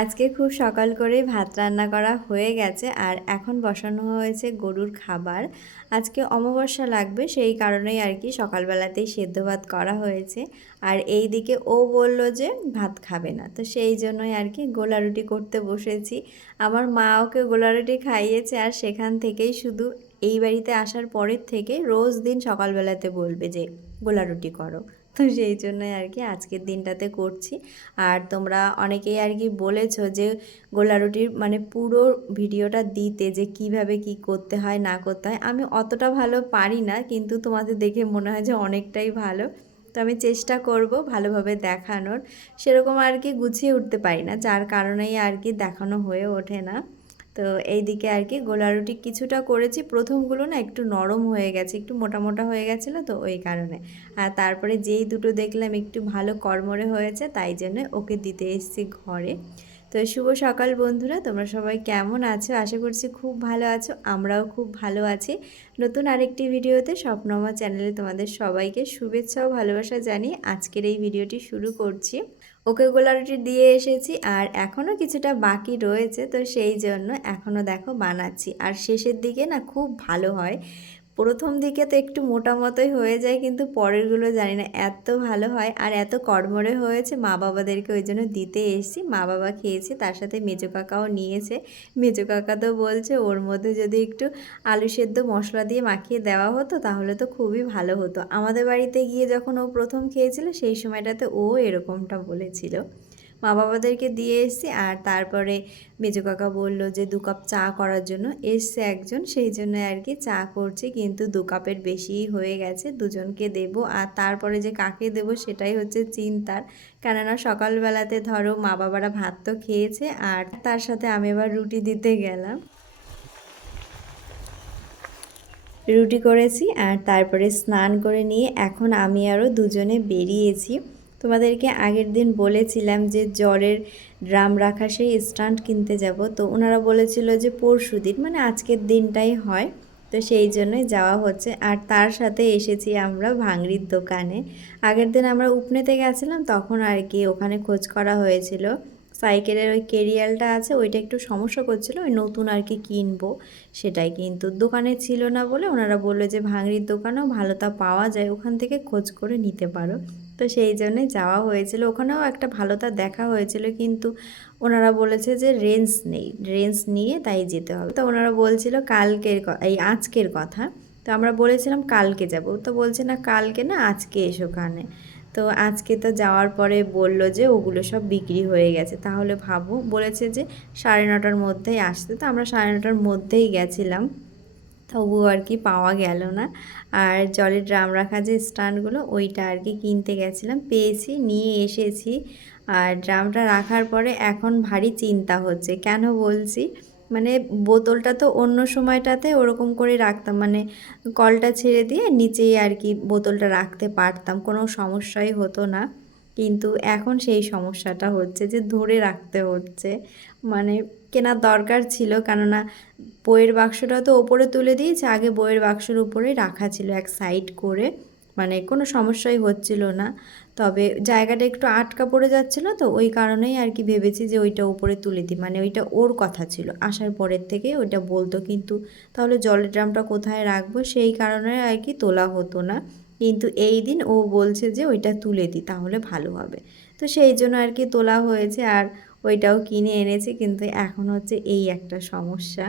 আজকে খুব সকাল করে ভাত রান্না করা হয়ে গেছে আর এখন বসানো হয়েছে গরুর খাবার। আজকে অমাবস্যা লাগবে, সেই কারণেই আর কি সকালবেলাতেই সেদ্ধ ভাত করা হয়েছে। আর এই দিকে ও বলল যে ভাত খাবে না, তো সেই জন্যই আর কি গোলা রুটি করতে বসেছি। আমার মা ওকে গোলা রুটি খাইয়েছে আর সেখান থেকেই শুধু এই বাড়িতে আসার পরের থেকে রোজ দিন সকালবেলাতে বলবে যে গোলা রুটি করো। তো সেই জন্যই আর কি আজকের দিনটাতে করছি। আর তোমরা অনেকেই আর কি বলেছ যে গোলা রুটির মানে পুরো ভিডিওটা দিতে যে কীভাবে কি করতে হয়, না করতে হয়, আমি অতটা ভালো পারি না, কিন্তু তোমাদের দেখে মনে হয় যে অনেকটাই ভালো। তো আমি চেষ্টা করব ভালোভাবে দেখানোর। সেরকম আর কি গুছিয়ে উঠতে পারি না, যার কারণেই আর কি দেখানো হয়ে ওঠে না। তো এইদিকে আর কি গোলা রুটি কিছুটা করেছি। প্রথমগুলো না একটু নরম হয়ে গেছে, একটু মোটা মোটা হয়ে গেছিল তো ওই কারণে। আর তারপরে যেই দুটো দেখলাম একটু ভালো কর্মরে হয়েছে তাই জন্য ওকে দিতে এসেছি ঘরে। তো শুভ সকাল বন্ধুরা, তোমরা সবাই কেমন আছো? আশা করছি খুব ভালো আছো, আমরাও খুব ভালো আছি। নতুন আরেকটি ভিডিওতে স্বপ্নমা চ্যানেলে তোমাদের সবাইকে শুভেচ্ছা ও ভালোবাসা জানিয়ে আজকের এই ভিডিওটি শুরু করছি। ওকে গোলারুটি দিয়ে এসেছি, আর এখনও কিছুটা বাকি রয়েছে, তো সেই জন্য এখনও দেখো বানাচ্ছি। আর শেষের দিকে না খুব ভালো হয় প্রথম দিকে তো একটু মোটা মতোই হয়ে যায়, কিন্তু পরেরগুলো জানি না, এত ভালো হয় আর এত কর্মরে হয়েছে, মা বাবাদেরকে ওই জন্য দিতে এসেছি। মা বাবা খেয়েছে, তার সাথে মেজো কাকাও নিয়েছে। মেজো কাকা তো বলছে, ওর মধ্যে যদি একটু আলু সেদ্ধ মশলা দিয়ে মাখিয়ে দেওয়া হতো, তাহলে তো খুবই ভালো হতো। আমাদের বাড়িতে গিয়ে যখন ও প্রথম খেয়েছিল, সেই সময়টাতে ও এরকমটা বলেছিল। মা বাবাদেরকে দিয়ে এসছি আর তারপরে মেজো কাকা বলল যে দু কাপ চা করার জন্য। এসছে একজন, সেই জন্য আর কি চা করছে, কিন্তু দু কাপের বেশিই হয়ে গেছে, দুজনকে দেব। আর তারপরে যে কাকে দেব সেটাই হচ্ছে চিন্তার। কেননা সকালবেলাতে ধরো মা বাবারা ভাত তো খেয়েছে আর তার সাথে আমি এবার রুটি দিতে গেলাম। রুটি করেছি আর তারপরে স্নান করে নিয়ে এখন আমি আরও দুজনে বেরিয়েছি। তোমাদেরকে আগের দিন বলেছিলাম যে জ্বরের ড্রাম রাখা সেই স্টান্ট কিনতে যাব। তো ওনারা বলেছিল যে পরশু দিন মানে আজকের দিনটাই হয়। তো সেই জন্যই যাওয়া হচ্ছে। আর তার সাথে এসেছি আমরা ভাঙড়ির দোকানে। আগের দিন আমরা উপনেতে গেছিলাম, তখন আর কি ওখানে খোঁজ করা হয়েছিল। সাইকেলের ওই কেরিয়ালটা আছে, ওইটা একটু সমস্যা করছিল, ওই নতুন আর কি কিনবো সেটাই কিন্তু দোকানে ছিল না বলে ওনারা বলল যে ভাঙড়ির দোকানেও ভালো তা পাওয়া যায়, ওখান থেকে খোঁজ করে নিতে পারো। তো সেই জন্যে যাওয়া হয়েছিল। ওখানেও একটা ভালো তার দেখা হয়েছিল, কিন্তু ওনারা বলেছে যে রেঞ্জ নেই, রেঞ্জ নিয়ে তাই যেতে হবে। তো ওনারা বলছিল কালকের এই আজকের কথা। তো আমরা বলেছিলাম কালকে যাব। তো বলছে না কালকে না, আজকে এসো ওখানে। তো আজকে তো যাওয়ার পরে বলল যে ওগুলো সব বিক্রি হয়ে গেছে। তাহলে ভাবো, বলেছে যে সাড়ে নটার মধ্যেই আসতে। তো আমরা সাড়ে নটার মধ্যেই গেছিলাম। তবুও আর কি পাওয়া গেল না। আর জলের ড্রাম রাখা যে স্ট্যান্ডগুলো, ওইটা আর কি কিনতে গেছিলাম, পেয়েছি, নিয়ে এসেছি। আর ড্রামটা রাখার পরে এখন ভারী চিন্তা হচ্ছে। কেন বলছি? মানে বোতলটা তো অন্য সময়টাতে ওরকম করে রাখতাম মানে কলটা ছেড়ে দিয়ে নিচেই আর কি বোতলটা রাখতে পারতাম, কোনো সমস্যাই হতো না। কিন্তু এখন সেই সমস্যাটা হচ্ছে যে ধরে রাখতে হচ্ছে। মানে কেনার দরকার ছিল কেননা বইয়ের বাক্সটা তো ওপরে তুলে দিয়েছে, আগে বইয়ের বাক্সের উপরেই রাখা ছিল এক সাইড করে। মানে কোনো সমস্যাই হচ্ছিল না। তবে জায়গাটা একটু আটকা পড়ে যাচ্ছিল তো ওই কারণেই আর কি ভেবেছি যে ওইটা উপরে তুলে দিই। মানে ওইটা ওর কথা ছিল, আসার পরের থেকে ওইটা বলতো। কিন্তু তাহলে জলের ড্রামটা কোথায় রাখব? সেই কারণে আর কি তোলা হতো না। কিন্তু এই দিন ও বলছে যে ওইটা তুলে দিই তাহলে ভালো হবে। তো সেই জন্য আর কি তোলা হয়েছে আর ওইটাও কিনে এনেছি, কিন্তু এখন হচ্ছে এই একটা সমস্যা।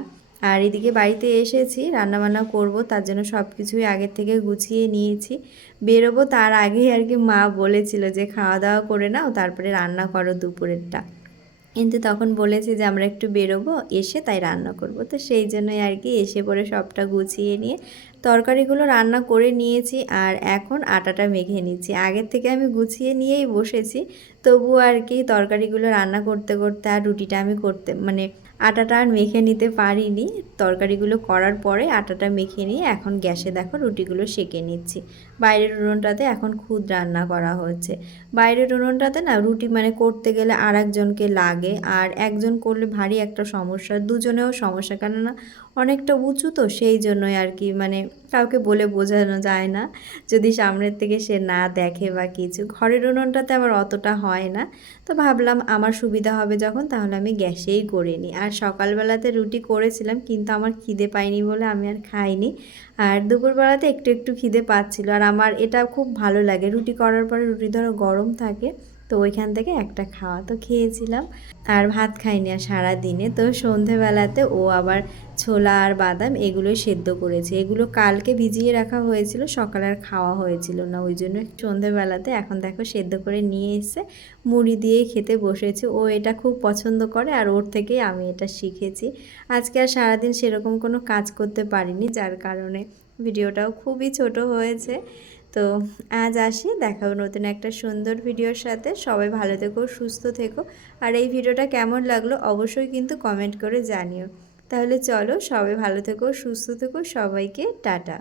আর এদিকে বাড়িতে এসেছি, রান্নাবান্না করব, তার জন্য সব কিছুই আগের থেকে গুছিয়ে নিয়েছি। বেরোবো তার আগেই আর কি মা বলেছিল যে খাওয়া দাওয়া করে নাও, তারপরে রান্না করো দুপুরেরটা। কিন্তু তখন বলেছে যে, আমরা একটু বেরোবো, এসে তাই রান্না করব। তো সেই জন্যই আর কি এসে পরে সবটা গুছিয়ে নিয়ে তরকারিগুলো রান্না করে নিয়েছি আর এখন আটাটা মেখে নিচ্ছি। আগের থেকে আমি গুছিয়ে নিয়েই বসেছি তবু আর কি তরকারিগুলো রান্না করতে করতে আর রুটিটা আমি করতে মানে আটাটা আর মেখে নিতে পারিনি। তরকারিগুলো করার পরে আটাটা মেখে নিয়ে এখন গ্যাসে দেখো রুটিগুলো সেঁকে নিচ্ছি। বাইরের উনুনটাতে এখন খুদ রান্না করা হচ্ছে। বাইরের উনুনটাতে না রুটি মানে করতে গেলে আর একজনকে লাগে আর একজন করলে ভারী একটা সমস্যা, দুজনেও সমস্যা। কেননা অনেকটা উঁচু তো, সেই জন্যই আর কি মানে কাউকে বলে বোঝানো যায় না। যদি সামনের থেকে সে না দেখে বা কিছু, ঘরের উনুনটাতে আবার অতটা হয় না। তো ভাবলাম আমার সুবিধা হবে যখন, তাহলে আমি গ্যাসেই করে নিই। আর সকালবেলাতে রুটি করেছিলাম, কিন্তু আমার খিদে পাইনি বলে আমি আর খাইনি। আর দুপুরবেলাতে একটু একটু খিদে পাচ্ছিল আর আমার এটা খুব ভালো লাগে। রুটি করার পরে রুটি ধরো গরম থাকে, তো ওইখান থেকে একটা খাওয়া তো খেয়েছিলাম। আর ভাত খাইনি আর সারাদিনে, তো সন্ধেবেলাতে ও আবার ছোলা আর বাদাম এগুলো সেদ্ধ করেছে। এগুলো কালকে ভিজিয়ে রাখা হয়েছিল, সকালে আর খাওয়া হয়েছিল না। ওই জন্য সন্ধেবেলাতে এখন দেখো সেদ্ধ করে নিয়ে এসে মুড়ি দিয়েই খেতে বসেছে। ও এটা খুব পছন্দ করে আর ওর থেকেই আমি এটা শিখেছি। আজকে আর সারাদিন সেরকম কোনো কাজ করতে পারিনি, যার কারণে ভিডিওটাও খুবই ছোট হয়েছে। তো আজ আসি দেখাবো নতুন একটা সুন্দর ভিডিওর সাথে। সবাই ভালো থেকো, সুস্থ থেকো। আর এই ভিডিওটা কেমন লাগল অবশ্যই কিন্তু কমেন্ট করে জানিও। তাহলে চলো সবাই ভালো থেকো সুস্থ থেকো সবাইকে টাটা।